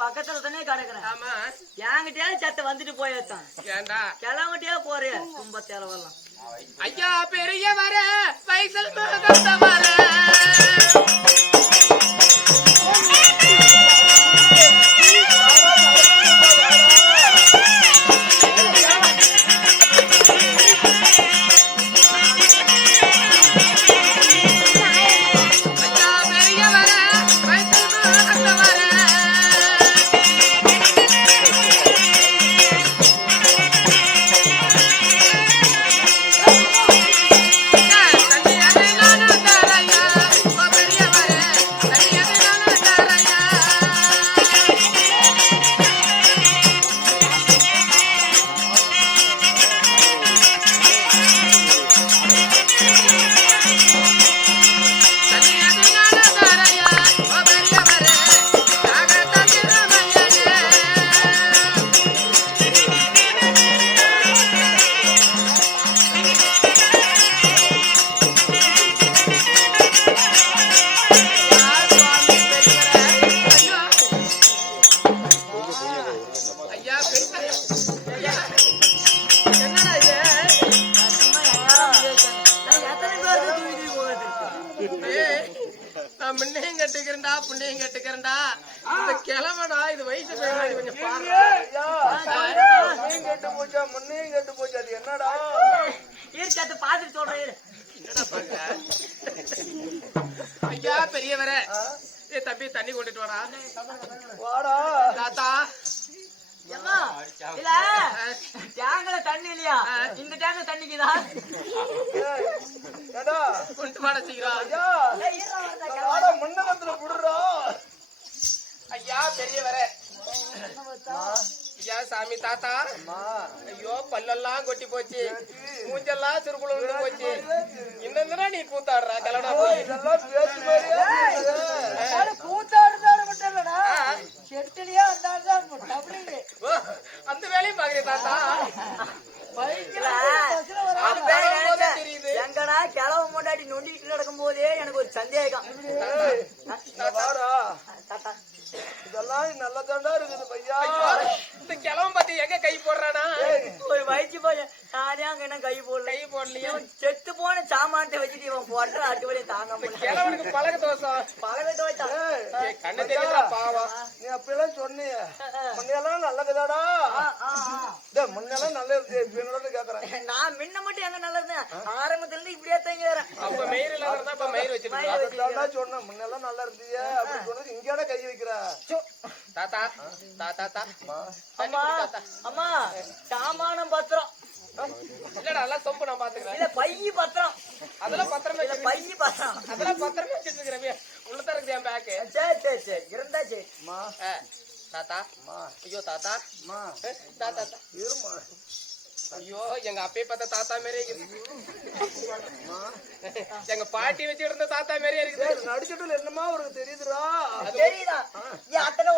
பக்கத்துல தானே கிடக்குறேன். ஆமா, என்கிட்டயே சத்த வந்துட்டு போயத்தான். ஏண்டா கிளம்பிட்டே போறே ரொம்ப தேவைலாம். ஐயா பெரிய வர பைசல் வர முன்னையும் கட்டுக்கிறேன்டா புண்ணையும் கட்டுக்கிறேன்டா. இந்த கிழவடா இது வயசு கொஞ்சம் கட்டு போச்சா முன்னையும் கட்டு போச்சா. அது என்னடா இருக்காது பாத்துட்டு சொல்றேன். என்னடா பாக்க ஐயா பெரியவர ஏ தம்பி தண்ணி கொண்டுட்டு வாடா. வாடா தாத்தா. இல்ல டேங்க்ல தண்ணி இல்லையா? இந்த டேங்க்ல தண்ணிக்குதா கொண்டு வாட சீக்கிரம். முன்ன வந்து புடுறா. ஐயா பெரியவர ஐயா சாமி தாத்தா. ஐயோ பல்லெல்லாம் கொட்டி போச்சு, மூஞ்செல்லாம் சுருக்குள்ள போச்சு. இன்னொன்னா நீ கூத்தாடுறா கலடா போய் செட்டுலயே அந்த வேலையும் பாக்குறேன் தாத்தா. எங்கடா கிளவ முன்னாடி நொண்டிட்டு நடக்கும் போதே எனக்கு ஒரு சந்தேகம். இதெல்லாம் நல்லதாண்டா இருக்குது பையா. இந்த கிளவன் பத்தி எங்க கை போடுறானா? ஒரு வயிற்று போய் நானே அங்க என்ன கை போடலையே. செத்து போன சாமானத்தை வச்சுட்டு இவன் போடுற அட்டுவலையை தாங்க முடியும். கிளவனுக்கு பழக தோசம் கண்ணு தெரியல பாவம். நீ அப்படியெல்லாம் சொன்னிய முன்னெல்லாம் நல்லதுதாடா. முன்னெல்லாம் நல்ல இருக்கு கேக்குறேன். நான் முன்ன மட்டும் எங்க நல்லா இருந்தேன். ஆரம்பத்துல இருந்து இப்படியே தங்கி வரேன். அப்ப மயிர் இல்லாத இப்ப மயிர் வச்சிருக்கேன். சொன்ன முன்னெல்லாம் நல்லா இருந்தீங்க அப்படின்னு சொன்னது இங்கேட கை வைக்கிற தாத்தா. தாத்தா அம்மா அம்மா சாமானம் பத்திரம் இல்லடா எல்லாம் சொம்பு நான் பாத்துக்கிறேன். இல்ல பைய பத்திரம் அதெல்லாம் பத்திரமே இல்ல பைய பத்திரம் அதெல்லாம் பத்திரமே வச்சிருக்கிறேன். உள்ளதான் இருக்கு என் பேக்கு. சரி சரி சரி இருந்தா சரி. தாத்தா ஐயோ தாத்தா தாத்தா இருமா. ஐயோ எங்க அப்பே பார்த்தா தாத்தா மாரியே இருக்கு. எங்க பாட்டி வச்சு இருந்த தாத்தா மாரியே இருக்குது. நடிச்சுட்டு என்னமா ஒரு தெரியுதுடா. தெரியுதா அத்தனை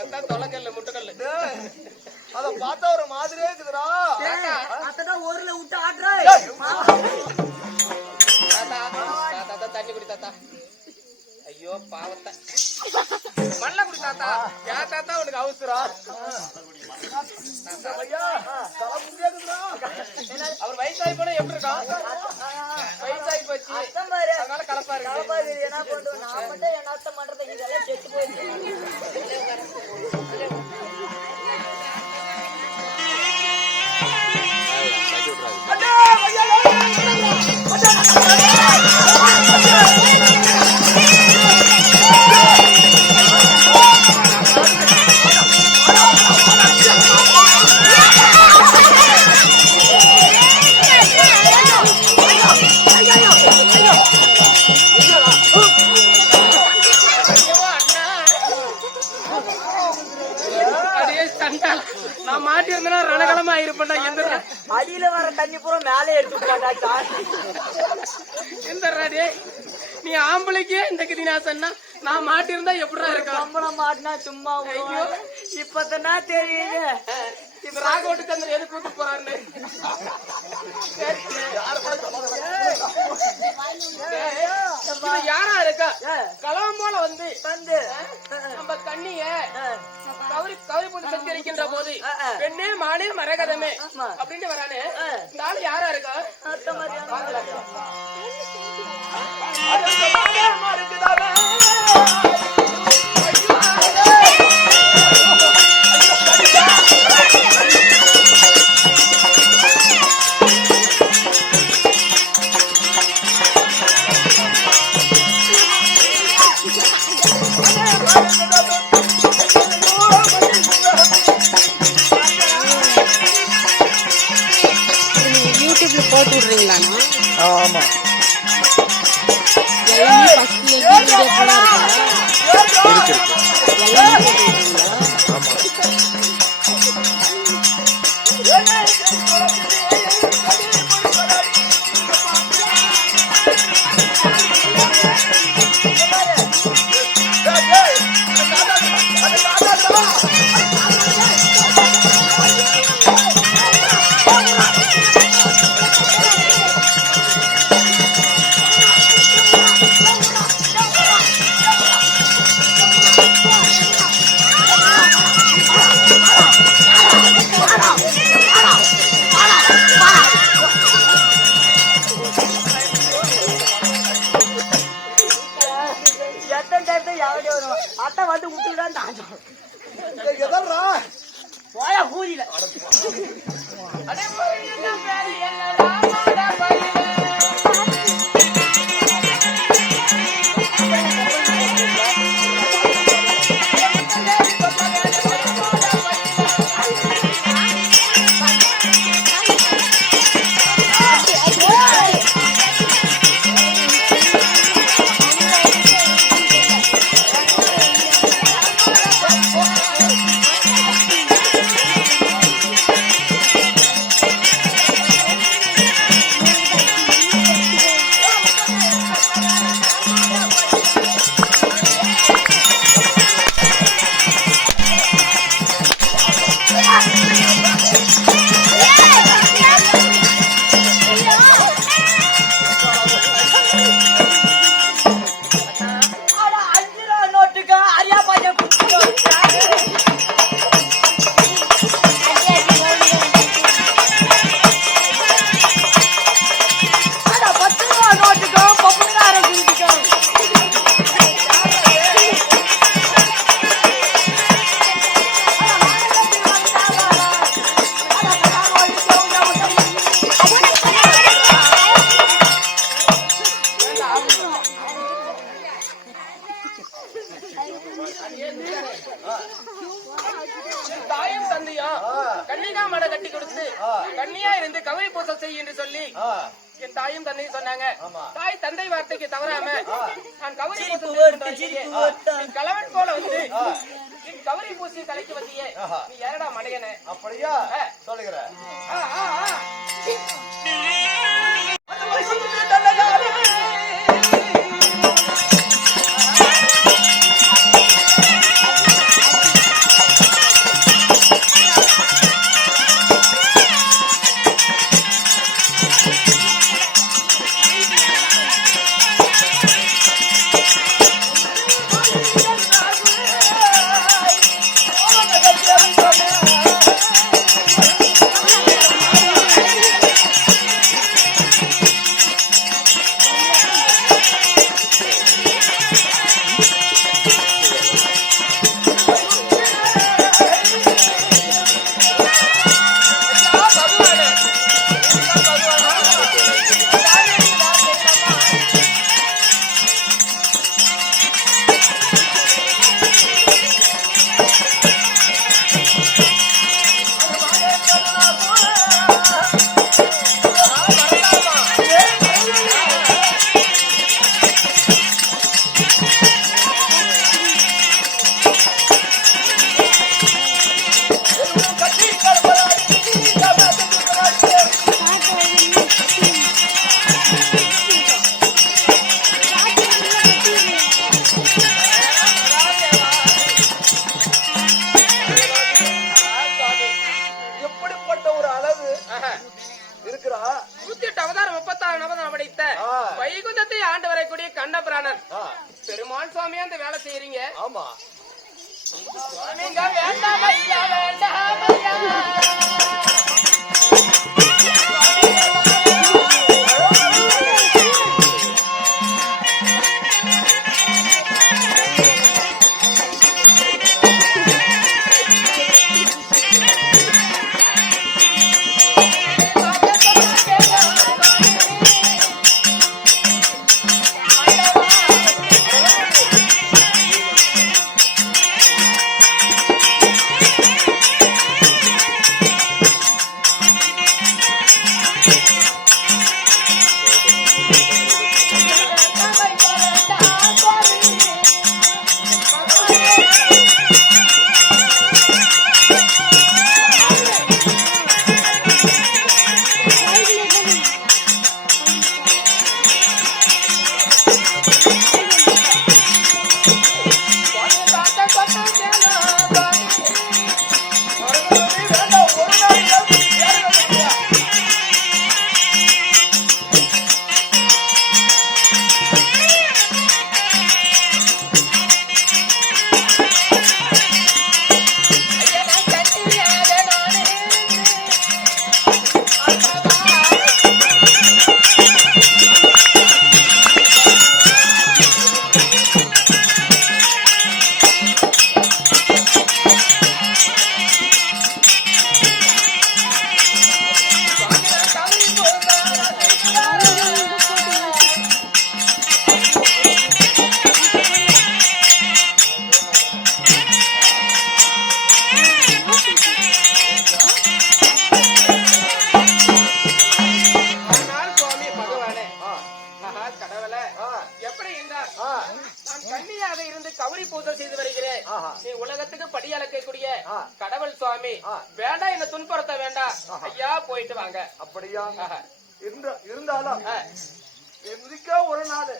அதான் தொலைக்கல்ல முட்டைக்கல்ல அத பார்த்தா ஒரு மாதிரியே இருக்குதுடா. அதான் ஊர்ல விட்டு ஆடுறா. தாத்தா தண்ணி குடி தாத்தா. ஐயோ பாவத்தை மண்ண குடி தாத்தா. ஏன் தாத்தா உனக்கு அவசரம்? அவர் வயசாகி போனா எப்படி இருக்கான்? வயசாகி போச்சு அதனால கலப்பா இருக்கு. என்ன பண்ணுவோம் நான் மட்டும் என்ன பண்றது இதெல்லாம் செத்து போயிடுச்சு. நான் மாட்டி இருந்தேன்னா ரணகலமா இருப்பேன்டா. எந்த அடியில வர தண்ணி பூரா மேலே எடுத்துட்டாடா. எந்த நீ ஆம்பளைக்கே இந்த கிதினாசன்னா நான் மாட்டிருந்தா எப்படிடா இருக்கா? கம்பளம் மாட்டினா சும்மா இப்பதான் தெரியுது. இப்ப ராகோட்டு சந்திரன் எது கூட்டு போறான்னு யாரா இருக்கா? கலாம் போல வந்து நம்ம கண்ணிய கௌரி பூஜை செஞ்சு இருக்கின்ற போது பெண்ணே மானே மரகதமே அப்படின்னு வரானே. இந்த ஆளு யாரா இருக்கா? யூடியூப்ல போட்டு விடுறீங்களாண்ணா? ஆமா. எல்லாமே ஃபர்ஸ்ட் வீடியோ ஃபுல்லா இருக்கா? எல்லாமே போட்டுருக்கீங்களா? அத்தான் வந்து விட்டுதான் போயா கூலில தாயும் தந்தையும் கன்னிகா மட கட்டி கொடுத்து கன்னியா இருந்து கவரி பூசல் செய் என்று சொல்லி என் தாயும் தந்தையும் சொன்னாங்க. தாய் தந்தை வார்த்தைக்கு தவறாம நான் கவரி பூசல் கலவன் போல வந்து கவரி பூசி கலைக்கு வந்தியே நீ யாரடா மடையன? அப்படியா சொல்லுகிறேன். ஆமா சுவாமிங்க வேண்டாம் ஐயா வேண்டாம் ஐயா கடவுள் சுவாமி வேண்டாம் என்ன துன்புறுத்த வேண்டாம் ஐயா போயிட்டு வாங்க அப்படியா இருந்தாலும் ஒரு நாள்